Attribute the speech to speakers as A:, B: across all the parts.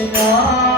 A: Krishna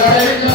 A: Jai